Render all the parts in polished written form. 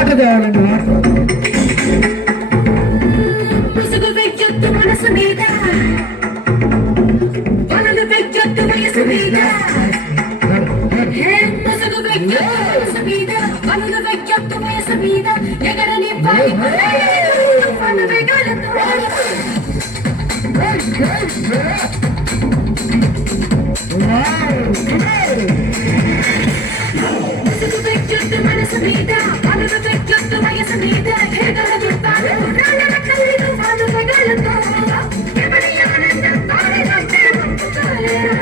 Water కావాలండి water. ముసుగు వెచ్చొద్దు మనసు మీద, వలలు వెచ్చొద్దు వయసు మీద. ముసుగు వెచ్చొద్దు మనసు మీద, వలలు వెచ్చొద్దు వయసు మీద. ఎగరని పలు వేగాలతో ముసుగు వెచ్చొద్దు మనసు మీద, వలలు వెచ్చొద్దు వయసు మీద. ఎగరని పలు వేగాలతో ఎవరి ఆనందం పాడేదంటే పంపుతాలేరా.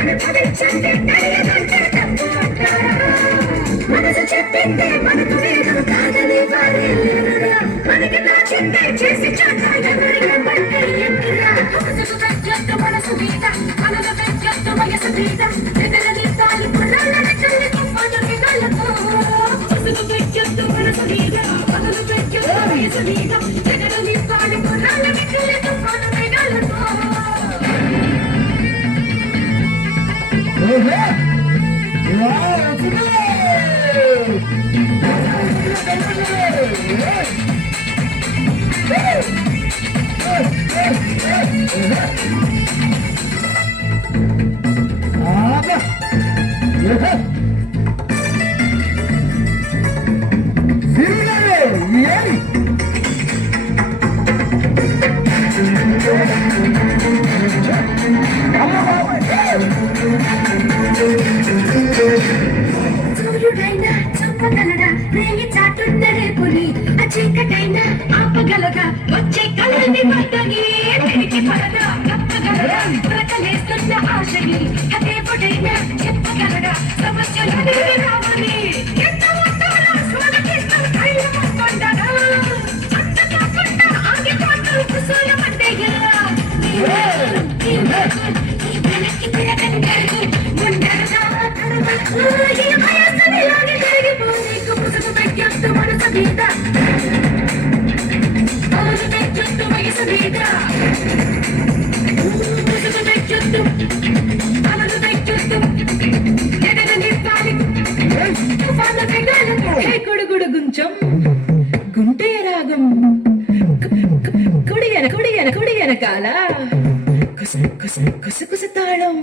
అనుభవించండి తెలియదంటే తప్పు అంటారా. మనసు చెప్పిందే మనకు లేదు కాదని వారే లేరురా. మనకి నచ్చిందే చేసి చాట ఎవరికి పట్టే ఎక్కిరా. ముసుగు వెచ్చొద్దు మనసు మీద, వలలు వెచ్చొద్దు వయసు మీద. ఎగరని తాలి పుల్లాలని కళ్ళి పలు వేగాలతో. ముసుగు వెచ్చొద్దు మనసు మీద, వలలు వెచ్చొద్దు వయసు మీద. ఎగరని తాలి పుల్లాలని కళ్ళి పలు వేగాలతో. సూర్యుడైనా చంపగలడా రేయి చాటున్నరే పులి. చీకటైనా ఆపగలగా వచ్చే కళ్ళని పట్టని. తిరిగి పడగా తప్పగలడా బ్రతలేస్తున్న ఆశని. దేవుడైనా చెప్పగలడా సమస్యలని రావని. ఎంత మొత్తంలో స్వాగతిస్తూ కళ్ళు మొత్తండగా అంత కాకుండా ఆగిపోతూ కుశలమంటే ఎలా. వెనక్కి తిరగండి ముందరగా ఈ వయస్సుని లాగి తిరిగిపోనీకు. ముసుగు వెచ్చొద్దు మనసు మీద, వలలు వెచ్చొద్దు వయసు మీద. ముసుగు వెచ్చొద్దు వలలు వెచ్చొద్దు ఎగరని తాలి తుఫాను వేగాలతో. హే గుడుగుడు గుంచం గుంటే రాగం కుడి వెనకాల కుసకుస తాళం.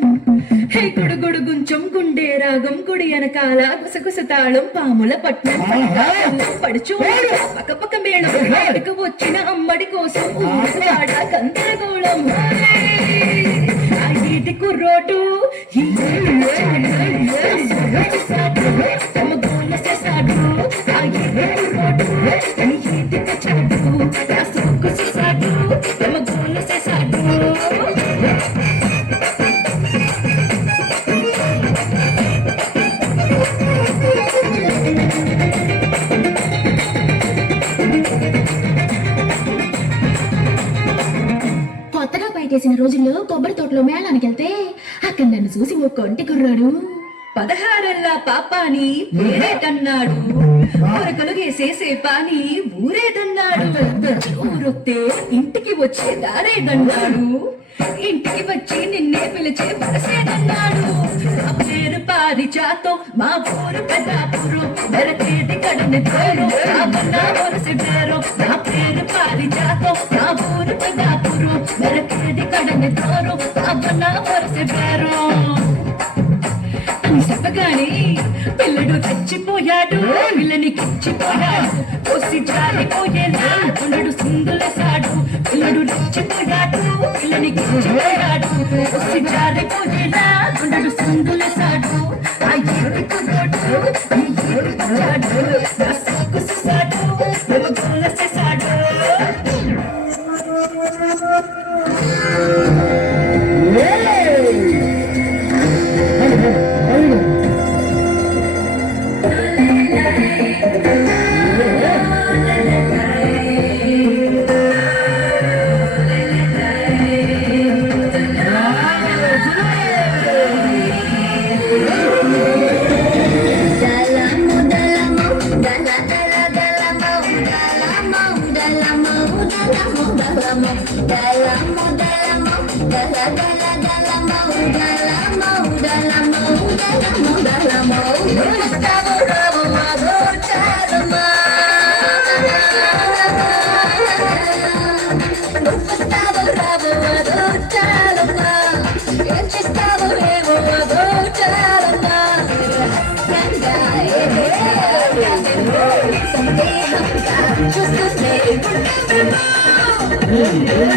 హే గుడుగుడు గుంచం గుండె రాగం గుడి వెనకాల కుసకుస తాళం. పాముల పట్నం పడుచు పక్క మేళం. అడుగు వచ్చిన అమ్మడి కోసం ఊసులాడ గందరగోళం. ఇది కుర్రోటు తమ గోల చేశాడు. తమ గోల చేశాడు. కొత్తగా పైకేసిన రోజుల్లో కొబ్బరి తోటలో మేళానికి వెళ్తే అక్కడ నన్ను చూసి ఓ కొంటి కుర్రాడు 16 పాపాని పేరేటన్నాడు. కొరకలు వేసేసే పాని ఊరేదన్నాడు. ఊరొత్తే ఇంటికి వచ్చే దారేదన్నాడు. ఇంటికి వచ్చి నిన్నే పిలిచే వరసేదన్నాడు. ఆ పేరు పారిజాతం మా ఊరు పెద్దాపురం. మెరకేది కడని పేరు నా వరసి పేరు. నా పేరు పారిజాతం మా ఊరు పెద్దాపురం. మెరకేది కడని పేరు నా వరసి పేరు అని చెప్పగానే పిల్లడు చచ్చిపోయాడు. పిల్లని కిచ్చిపోయాడు. కోసి జారిపోయేలా కొండడు సింగులేశాడు. పిల్లడు చచ్చిపోయాడు. పిల్లని కిచ్చిపోయాడు. కోసి జారిపోయేలా కొండడు సింగులేశాడు. ఆ ఏడు కుర్రోడు ఈ ఏడు పచ్చాడు. నా సాకు చూశాడు. గోల చేశాడు. Dalam దేహంగా చూస్తుంటే గుండె